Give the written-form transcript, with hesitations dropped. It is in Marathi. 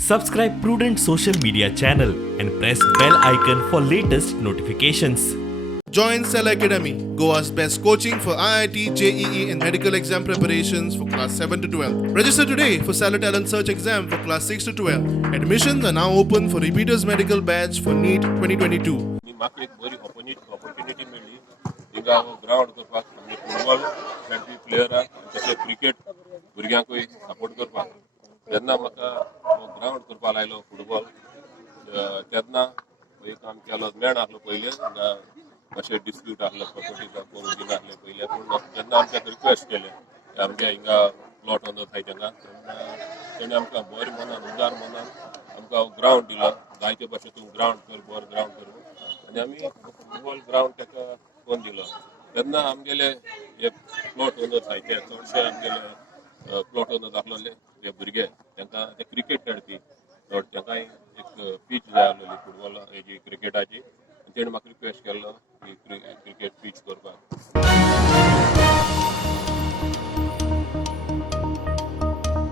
Subscribe Prudent social media channel and press bell icon for latest notifications. Join Cell Academy, Goa's best coaching for IIT, JEE and medical exam preparations for class 7 to 12. Register today for Seller Talent Search exam for class 6 to 12. Admissions are now open for repeaters medical batch for NEET 2022. म्हाका एक बरी ऑपॉर्च्युनिटी मेळ्ळी हिंगा ग्राउंड करपाक आमी फुटबॉल खेळपी प्लेयराक तशें क्रिकेट भुरग्यांकूय सपोर्ट करपाक तेन्ना म्हाका ग्राउंड करपाक लायलो फुटबॉल तेन्ना एक काम केलो मेळ आसलो पयलीं हिंगा अशें डिस्प्यूट आसलो प्रॉपर्टीचा करून दिना आसले पयले पूण जेन्ना आमकां रिक्वेस्ट केले आमच्या हिंगा प्लॉट ऑन थाय तेन्ना तेणें आमकां बरें मनान उदार मनान आमकां ग्राउंड दिलो जायते भाशेन तूं ग्राउंड कर बरो ग्राउंड कर आनी आमी फुटबॉल ग्राउंड ताका कोण दिलो तेन्ना आमगेले हे प्लॉट ओनर आसाय ते चडशे आमगेले प्लॉट ओनर आसलेले ते भुरगे तांकां ते क्रिकेट खेळपी तांकांय एक पीच जाय आसलेली फुटबॉल हेजी क्रिकेटाची तेणें म्हाका रिक्वेस्ट केल्लो की क्रिकेट पीच करपाक